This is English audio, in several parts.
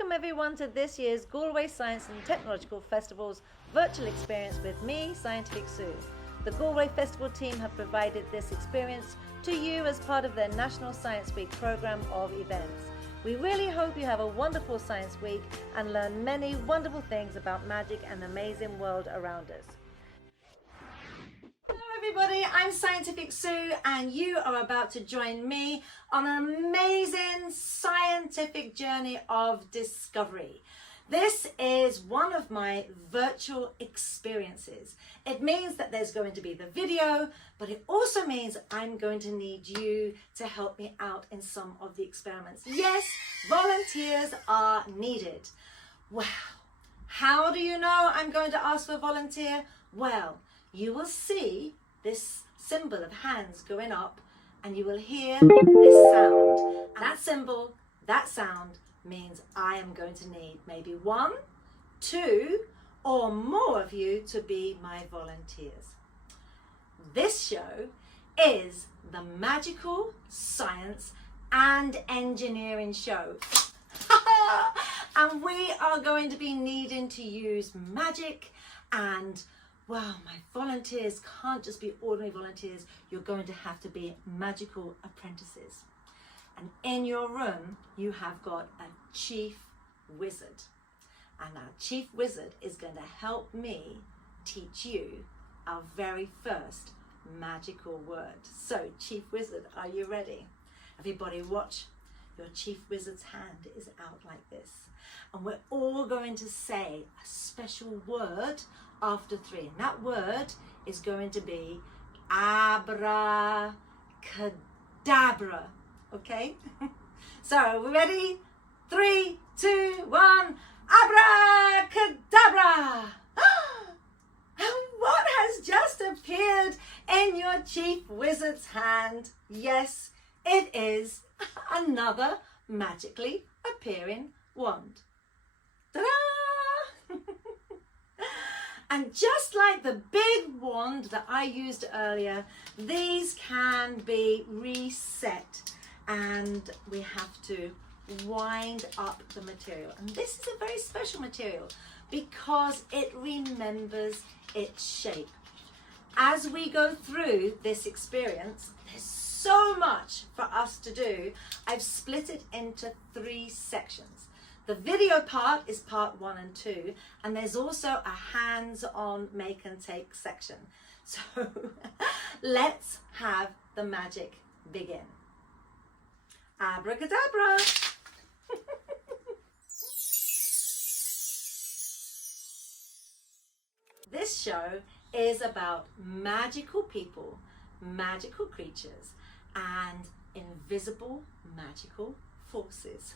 Welcome everyone to this year's Galway Science and Technological Festival's virtual experience with me, Scientific Sue. The Galway Festival team have provided this experience to you as part of their National Science Week program of events. We really hope you have a wonderful Science Week and learn many wonderful things about magic and the amazing world around us. Hello everybody, I'm Scientific Sue and you are about to join me on an amazing scientific journey of discovery. This is one of my virtual experiences. It means that there's going to be the video, but it also means I'm going to need you to help me out in some of the experiments. Yes, volunteers are needed. Wow, how do you know I'm going to ask for a volunteer? Well, you will see this symbol of hands going up and you will hear this sound. And that symbol, that sound means I am going to need maybe 1, 2 or more of you to be my volunteers. This show is the Magical Science and Engineering Show. And we are going to be needing to use magic and wow, my volunteers can't just be ordinary volunteers. You're going to have to be magical apprentices. And in your room, you have got a chief wizard. And our chief wizard is going to help me teach you our very first magical word. So, chief wizard, are you ready? Everybody watch. Your chief wizard's hand is out like this. And we're all going to say a special word after 3. And that word is going to be abracadabra. Okay? So, are we ready? 3, 2, 1. Abracadabra! And what has just appeared in your chief wizard's hand? Yes, it is another magically appearing wand. Ta-da! And just like the big wand that I used earlier, these can be reset and we have to wind up the material. And this is a very special material because it remembers its shape. As we go through this experience, there's so much for us to do. I've split it into 3 sections. The video part is part 1 and 2, and there's also a hands-on make and take section. So let's have the magic begin. Abracadabra. This show is about magical people, magical creatures, and invisible magical forces.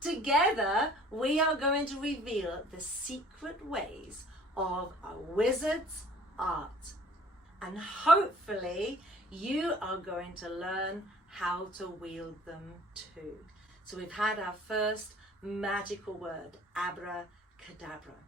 Together, we are going to reveal the secret ways of a wizard's art. And hopefully, you are going to learn how to wield them too. So we've had our first magical word, abracadabra.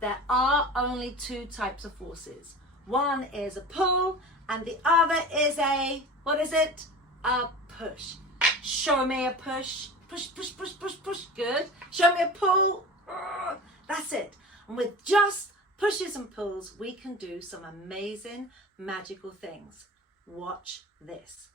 There are only 2 types of forces. One is a pull and the other is a, what is it? A push. Show me a push. Push, push, push, push, push. Good. Show me a pull. That's it. And with just pushes and pulls, we can do some amazing magical things. Watch this.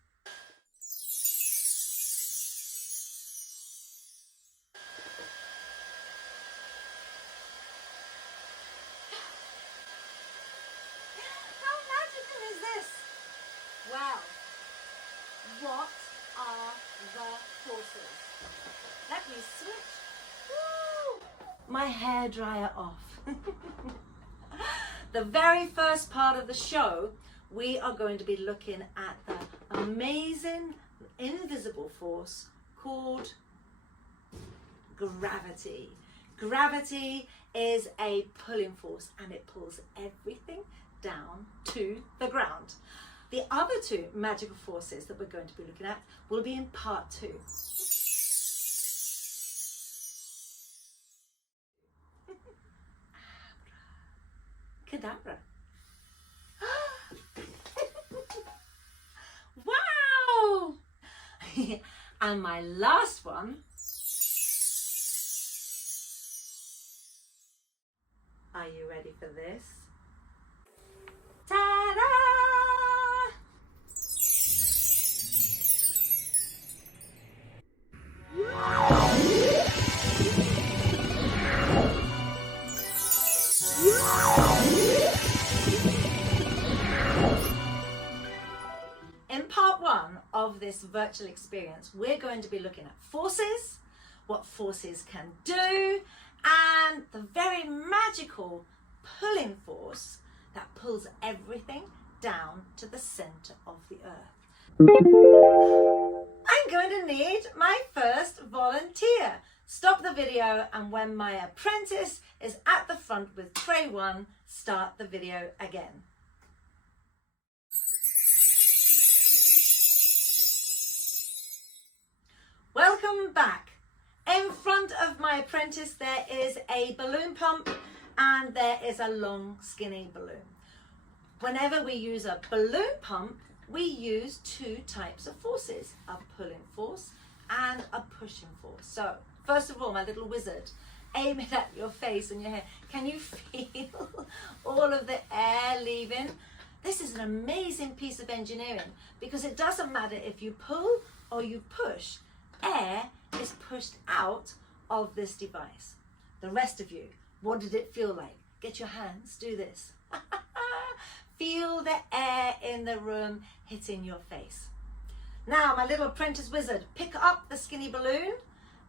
How magical is this? Well, what are the forces? Let me switch. Woo! My hairdryer off. The very first part of the show, we are going to be looking at the amazing invisible force called gravity. Gravity is a pulling force and it pulls everything down to the ground. The other 2 magical forces that we're going to be looking at will be in part 2. Abracadabra. Wow! And my last one, are you ready for this? Ta-da! In part one of this virtual experience, we're going to be looking at forces, what forces can do, and the very magical pulling force that pulls everything down to the center of the earth. I'm going to need my first volunteer. Stop the video, and when my apprentice is at the front with tray 1, start the video again. Welcome back. In front of my apprentice there is a balloon pump and there is a long skinny balloon. Whenever we use a balloon pump, we use 2 types of forces, a pulling force and a pushing force. So first of all, my little wizard, aim it at your face and your hair. Can you feel all of the air leaving? This is an amazing piece of engineering because it doesn't matter if you pull or you push. Air is pushed out of this device. The rest of you, what did it feel like? Get your hands, do this. Feel the air in the room hitting your face. Now, my little apprentice wizard, pick up the skinny balloon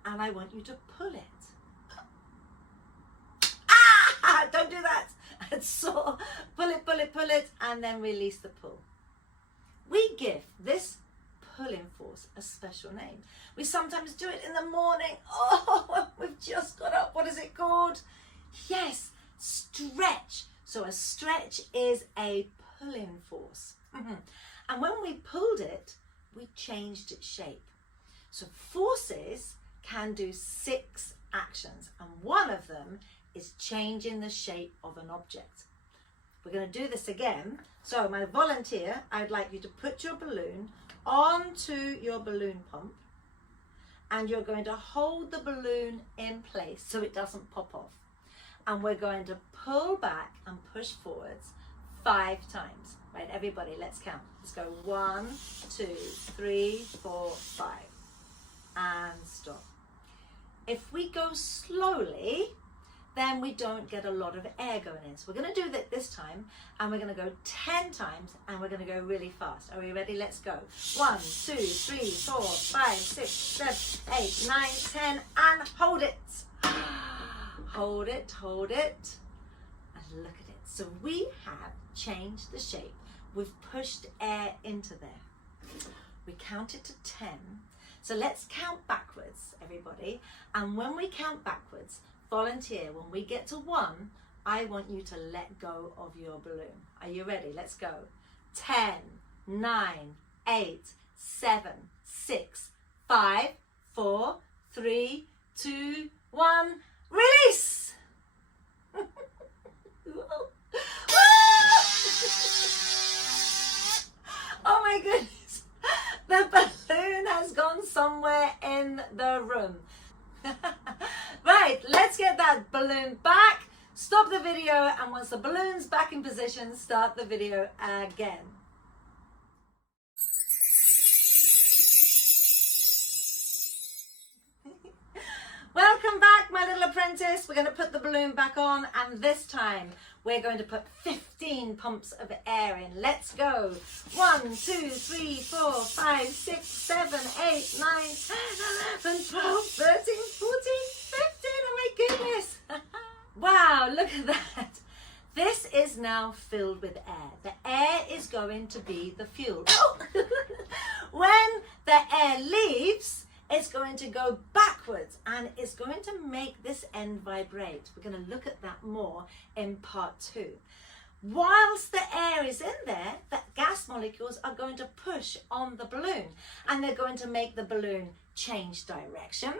and I want you to pull it. Ah! Don't do that. It's sore. Pull it, pull it, pull it, and then release the pull. We give this pulling force a special name. We sometimes do it in the morning. Oh, we've just got up. What is it called? Yes, stretch. So a stretch is a pulling force. And when we pulled it, we changed its shape. So forces can do 6 actions, and one of them is changing the shape of an object. We're going to do this again. So my volunteer, I'd like you to put your balloon onto your balloon pump, and you're going to hold the balloon in place so it doesn't pop off. And we're going to pull back and push forwards 5 times. Right, everybody, let's count. Let's go 1, 2, 3, 4, 5. And stop. If we go slowly, then we don't get a lot of air going in. So we're going to do that this time, and we're going to go 10 times, and we're going to go really fast. Are we ready? Let's go. 1, 2, 3, 4, 5, 6, 7, 8, 9, 10, and hold it. Hold it, hold it, and look at it. So we have changed the shape. We've pushed air into there. We counted to 10. So let's count backwards, everybody. And when we count backwards, volunteer, when we get to 1, I want you to let go of your balloon. Are you ready? Let's go. 10, 9, 8, 7, 6, 5, 4, 3, 2, 1. Release! Oh my goodness. The balloon has gone somewhere in the room. Right, let's get that balloon back. Stop the video, and once the balloon's back in position, start the video again. Welcome back, my little apprentice. We're going to put the balloon back on, and this time we're going to put 15 pumps of air in. Let's go. 1, 2, 3, 4, 5, 6, 7, 8, 9, 10, 11, 12, 13, 14, 15. Oh my goodness. Wow, look at that. This is now filled with air. The air is going to be the fuel. Oh. When the air leaves, it's going to go backwards and it's going to make this end vibrate. We're going to look at that more in part 2. Whilst the air is in there, the gas molecules are going to push on the balloon, and they're going to make the balloon change direction.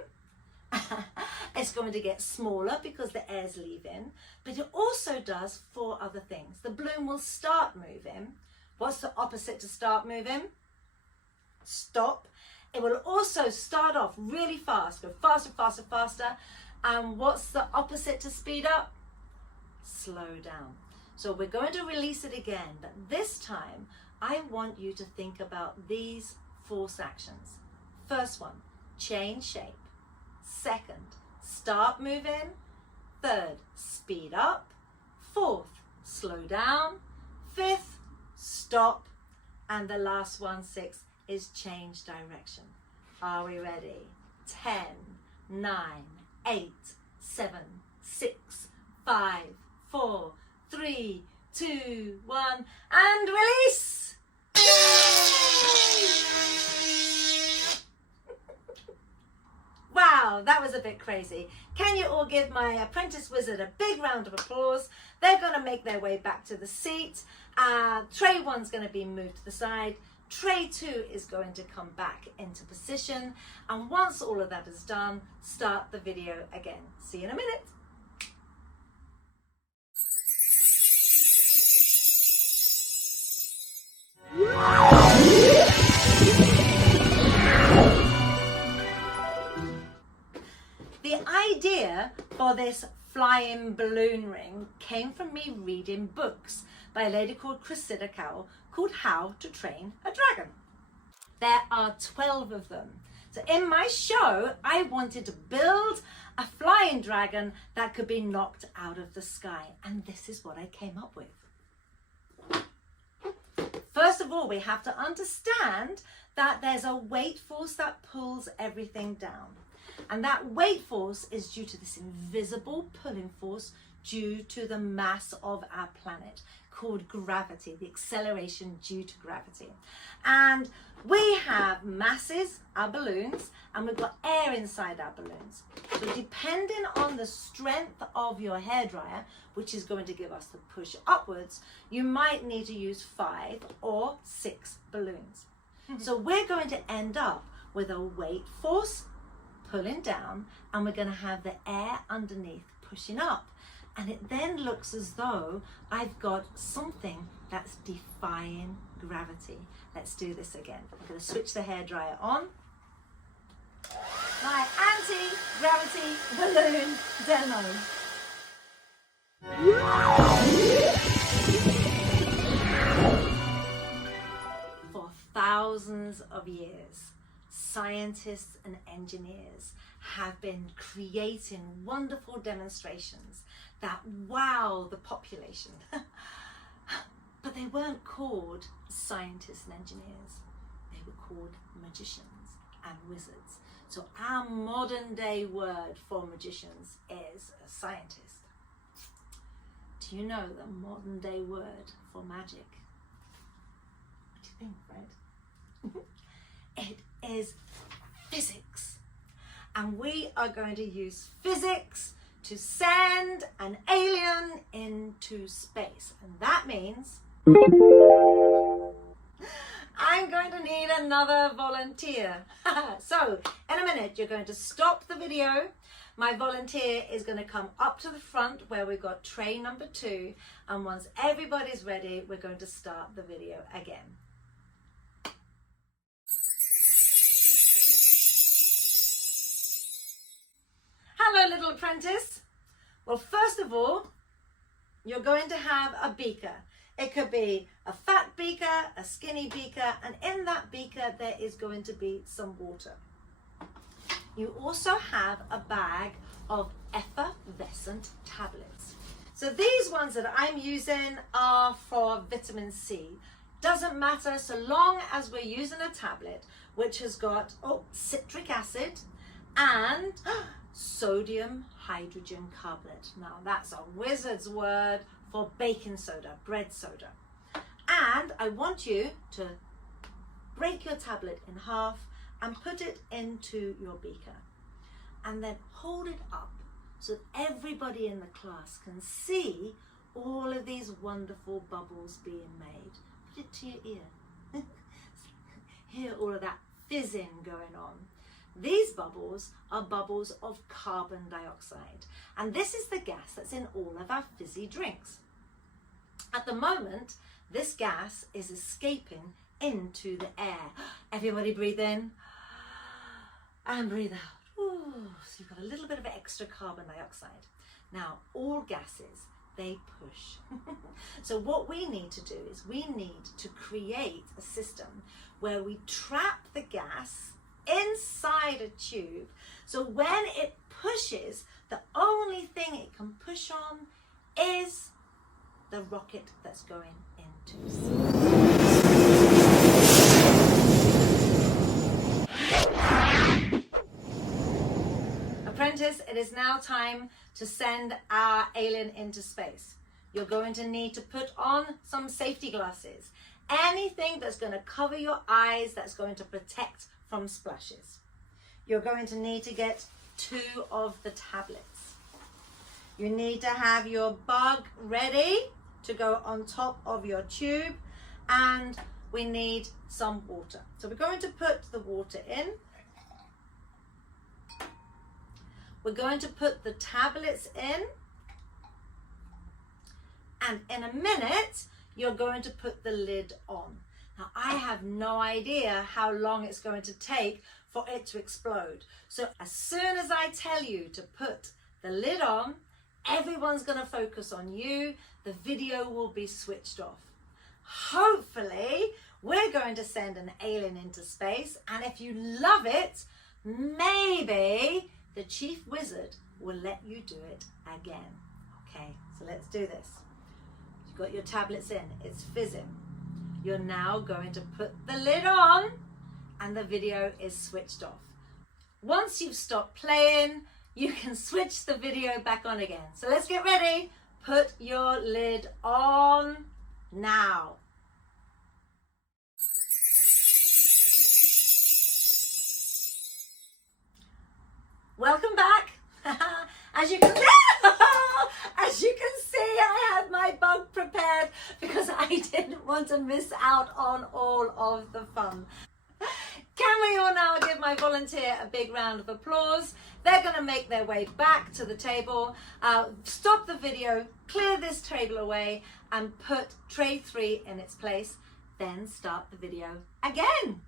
It's going to get smaller because the air's leaving, but it also does 4 other things. The balloon will start moving. What's the opposite to start moving? Stop. It will also start off really fast, go faster, faster, faster. And what's the opposite to speed up? Slow down. So we're going to release it again, but this time I want you to think about these force actions. First one, change shape. Second, start moving. Third, speed up. Fourth, slow down. Fifth, stop. And the last one, 6, is change direction. Are we ready? 10, 9, 8, 7, 6, 5, 4, 3, 2, 1, and release! Wow, that was a bit crazy. Can you all give my apprentice wizard a big round of applause? They're going to make their way back to the seat. Tray 1's going to be moved to the side. Tray 2 is going to come back into position. And once all of that is done, start the video again. See you in a minute. The idea for this flying balloon ring came from me reading books by a lady called Cressida Cowell called How to Train a Dragon. There are 12 of them. So in my show, I wanted to build a flying dragon that could be knocked out of the sky. And this is what I came up with. First of all, we have to understand that there's a weight force that pulls everything down. And that weight force is due to this invisible pulling force due to the mass of our planet called gravity, the acceleration due to gravity. And we have masses, our balloons, and we've got air inside our balloons. So depending on the strength of your hairdryer, which is going to give us the push upwards, you might need to use 5 or 6 balloons. So we're going to end up with a weight force pulling down, and we're going to have the air underneath pushing up. And it then looks as though I've got something that's defying gravity. Let's do this again. I'm going to switch the hairdryer on. My anti-gravity balloon demo. For thousands of years, scientists and engineers have been creating wonderful demonstrations that wow the population. But they weren't called scientists and engineers. They were called magicians and wizards. So our modern day word for magicians is a scientist. Do you know the modern day word for magic? What do you think, Fred? It is physics. And we are going to use physics to send an alien into space. And that means I'm going to need another volunteer. So in a minute, you're going to stop the video. My volunteer is going to come up to the front where we've got tray number 2. And once everybody's ready, we're going to start the video again. Hello, little apprentice. Well, first of all, you're going to have a beaker. It could be a fat beaker, a skinny beaker, and in that beaker there is going to be some water. You also have a bag of effervescent tablets. So these ones that I'm using are for vitamin C. Doesn't matter so long as we're using a tablet which has got citric acid and sodium hydrogen carbonate. Now that's a wizard's word for baking soda, bread soda. And I want you to break your tablet in half and put it into your beaker. And then hold it up so everybody in the class can see all of these wonderful bubbles being made. Put it to your ear. Hear all of that fizzing going on. These bubbles are bubbles of carbon dioxide, and this is the gas that's in all of our fizzy drinks. At the moment, this gas is escaping into the air. Everybody breathe in and breathe out. Ooh, so you've got a little bit of extra carbon dioxide. Now, all gases, they push. So what we need to do is we need to create a system where we trap the gas inside a tube. So when it pushes, the only thing it can push on is the rocket that's going into space. Apprentice, it is now time to send our alien into space. You're going to need to put on some safety glasses. Anything that's going to cover your eyes, that's going to protect from splashes. You're going to need to get 2 of the tablets. You need to have your bug ready to go on top of your tube, and we need some water. So we're going to put the water in. We're going to put the tablets in, and in a minute, you're going to put the lid on. Now, I have no idea how long it's going to take for it to explode. So as soon as I tell you to put the lid on, everyone's going to focus on you. The video will be switched off. Hopefully, we're going to send an alien into space, and if you love it, maybe the chief wizard will let you do it again. Okay, so let's do this. You've got your tablets in, it's fizzing. You're now going to put the lid on, and the video is switched off. Once you've stopped playing, you can switch the video back on again. So let's get ready. Put your lid on now. Welcome back. As you can see, I had my bug prepared because I didn't want to miss out on all of the fun. Can we all now give my volunteer a big round of applause? They're going to make their way back to the table. Stop the video, clear this table away, and put tray 3 in its place. Then start the video again.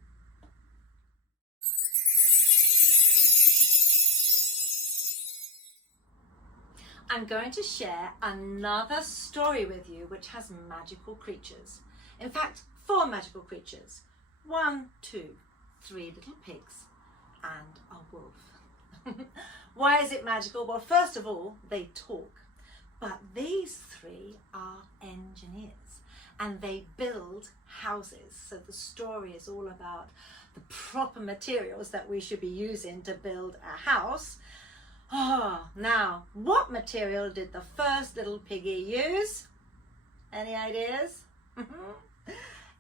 I'm going to share another story with you which has magical creatures. In fact, 4 magical creatures. 1, 2, 3 little pigs and a wolf. Why is it magical? Well, first of all, they talk. But these 3 are engineers and they build houses. So the story is all about the proper materials that we should be using to build a house. Now, what material did the first little piggy use? Any ideas?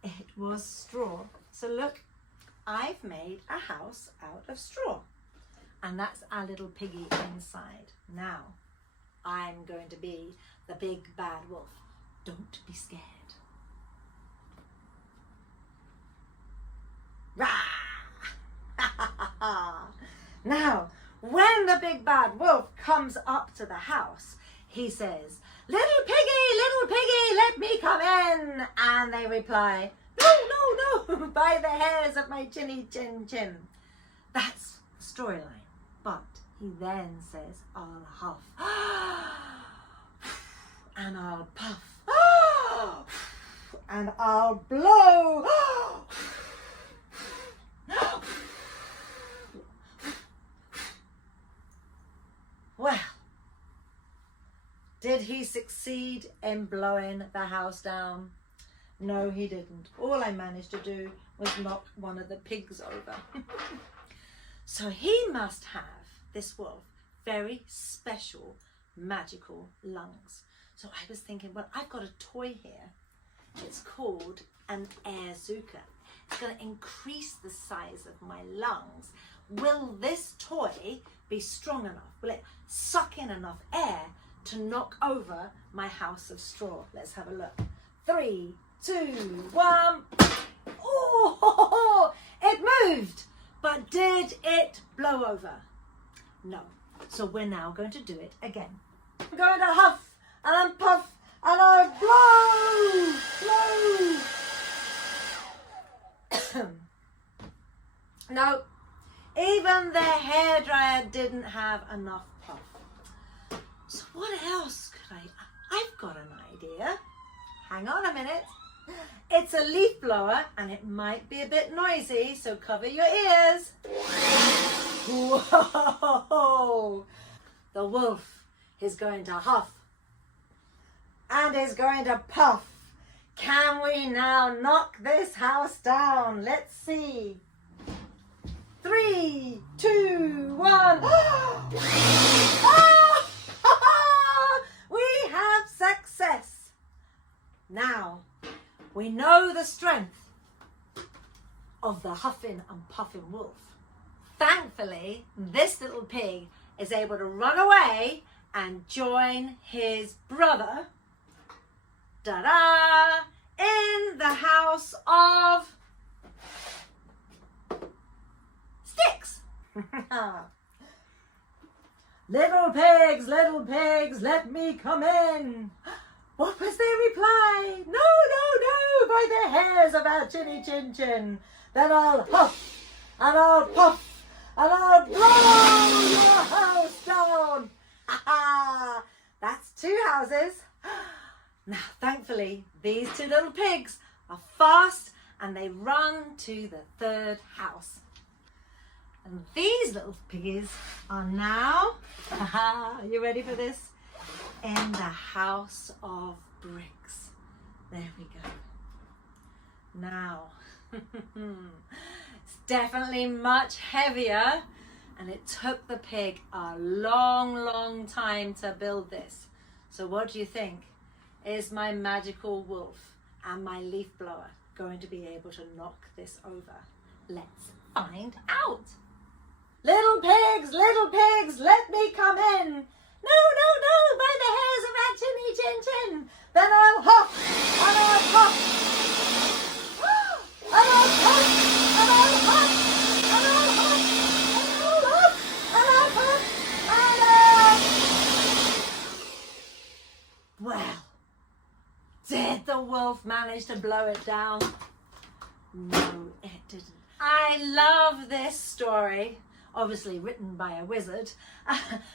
It was straw. So look, I've made a house out of straw. And that's our little piggy inside. Now, I'm going to be the big bad wolf. Don't be scared. Rah! Now, when the big bad wolf comes up to the house, he says, little piggy, let me come in. And they reply, no, by the hairs of my chinny chin chin. That's the storyline. But he then says, I'll huff, and I'll puff, and I'll blow. Well, did he succeed in blowing the house down? No, he didn't. All I managed to do was knock one of the pigs over. So he must have, this wolf, very special magical lungs. So I was thinking, well, I've got a toy here. It's called an Airzuka. It's going to increase the size of my lungs. Will this toy be strong enough? Will it suck in enough air to knock over my house of straw? Let's have a look. 3, 2, 1. Oh, it moved. But did it blow over? No. So we're now going to do it again. I'm going to huff and I'm puff and I blow. No, Even their hairdryer didn't have enough puff. So what else could I've got an idea. Hang on a minute. It's a leaf blower and it might be a bit noisy, so cover your ears. Whoa! The wolf is going to huff and is going to puff. Can we now knock this house down? Let's see. 3, 2, 1. We have success. Now, we know the strength of the huffing and puffing wolf. Thankfully, this little pig is able to run away and join his brother, ta-da, in the house of sticks. Little pigs, let me come in. What was their reply? No, by the hairs of our chinny chin chin. Then I'll huff and I'll puff and I'll blow your house down. Ha! That's 2 houses. Now, thankfully, these 2 little pigs are fast and they run to the 3rd house. And these little piggies are now, are you ready for this? In the house of bricks. There we go. Now, it's definitely much heavier and it took the pig a long time to build this. So what do you think? Is my magical wolf and my leaf blower going to be able to knock this over? Let's find out. Little pigs, let me come in. No, by the hairs of our chinny chin chin. Then I'll huff and I'll puff. And I'll puff and I'll huff and I'll huff and I'll huff and I'll... Well, did the wolf manage to blow it down? No, it didn't. I love this story, obviously written by a wizard,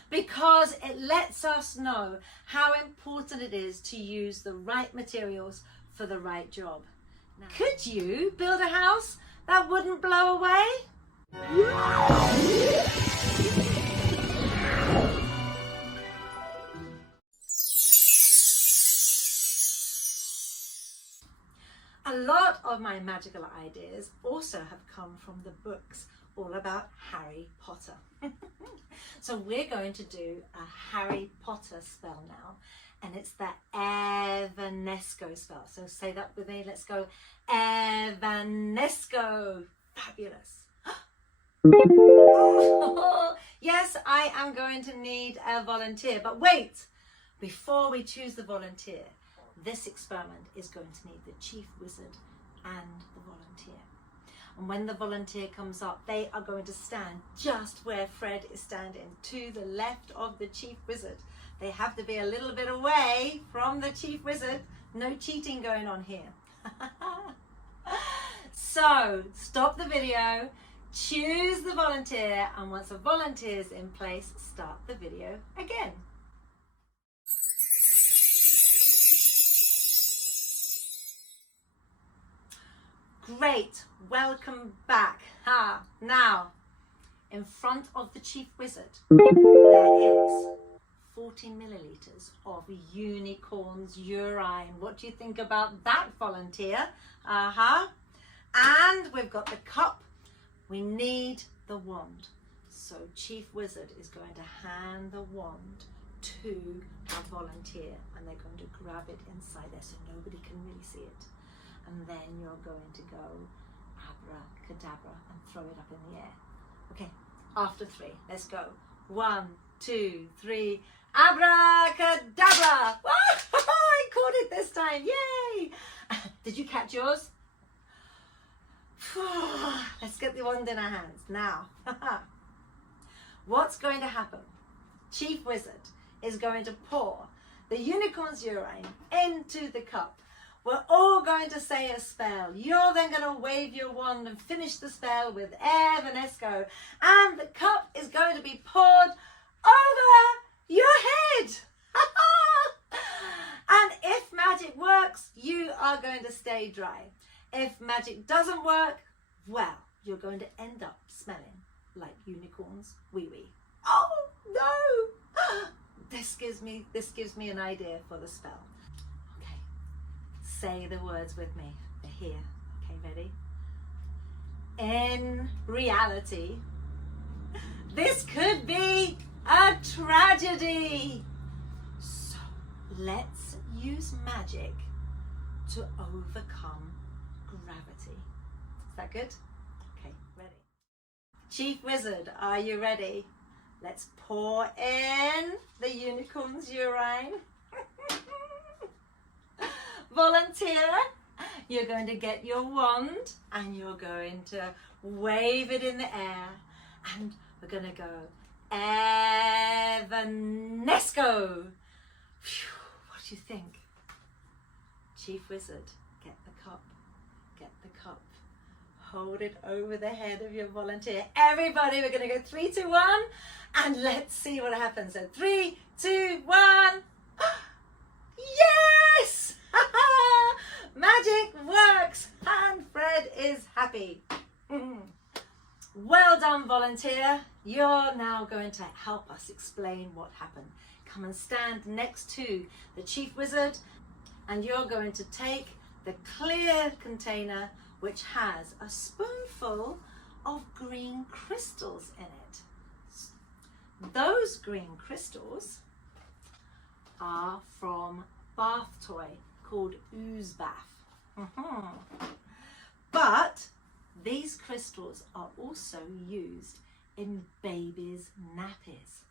because it lets us know how important it is to use the right materials for the right job. Now, could you build a house that wouldn't blow away? A lot of my magical ideas also have come from the books all about Harry Potter. So we're going to do a Harry Potter spell now, and it's the Evanesco spell. So say that with me, let's go. Evanesco. Fabulous. Oh, yes, I am going to need a volunteer, but wait, before we choose the volunteer, this experiment is going to need the chief wizard and the volunteer. And when the volunteer comes up, they are going to stand just where Fred is standing, to the left of the chief wizard. They have to be a little bit away from the chief wizard. No cheating going on here. So stop the video, choose the volunteer, and once the volunteer is in place, start the video again. Great, welcome back. Now, in front of the chief wizard, there is 40 milliliters of unicorn's urine. What do you think about that, volunteer? And we've got the cup. We need the wand. So chief wizard is going to hand the wand to our volunteer, and they're going to grab it inside there so nobody can really see it. And then you're going to go abracadabra and throw it up in the air. Okay, after 3, let's go. 1, 2, 3, abracadabra! I caught it this time, yay! Did you catch yours? Let's get the wand in our hands now. What's going to happen? Chief Wizard is going to pour the unicorn's urine into the cup. We're all going to say a spell. You're then going to wave your wand and finish the spell with Evanesco. If magic doesn't work, well, you're going to end up smelling like unicorns wee-wee. Oh no! This gives me an idea for the spell. Okay, say the words with me. They're here. Okay, ready? In reality, this could be a tragedy. So let's use magic to overcome gravity. Is that good? Okay, ready. Chief Wizard, are you ready? Let's pour in the unicorn's urine. Volunteer, you're going to get your wand and you're going to wave it in the air, and we're going to go Evanesco. What do you think? Chief Wizard, get the cup, hold it over the head of your volunteer. Everybody, we're going to go 3, 2, 1, and let's see what happens. So 3, 2, 1. Yes! Magic works and Fred is happy. Well done, volunteer. You're now going to help us explain what happened. Come and stand next to the Chief Wizard, and you're going to take the clear container which has a spoonful of green crystals in it. Those green crystals are from bath toy called Ooze Bath. But these crystals are also used in babies' nappies.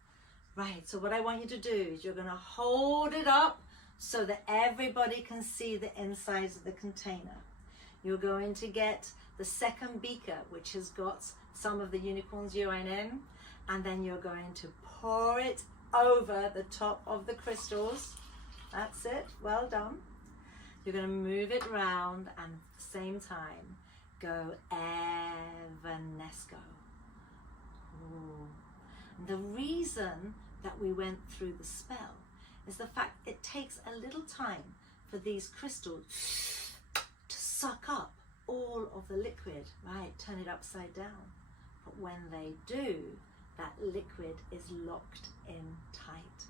Right, so what I want you to do is you're going to hold it up so that everybody can see the insides of the container. You're going to get the second beaker, which has got some of the unicorn's urine in, and then you're going to pour it over the top of the crystals. That's it, well done. You're going to move it round and at the same time go Evanesco. The reason that we went through the spell is the fact it takes a little time for these crystals to suck up all of the liquid, right? Turn it upside down. But when they do, that liquid is locked in tight.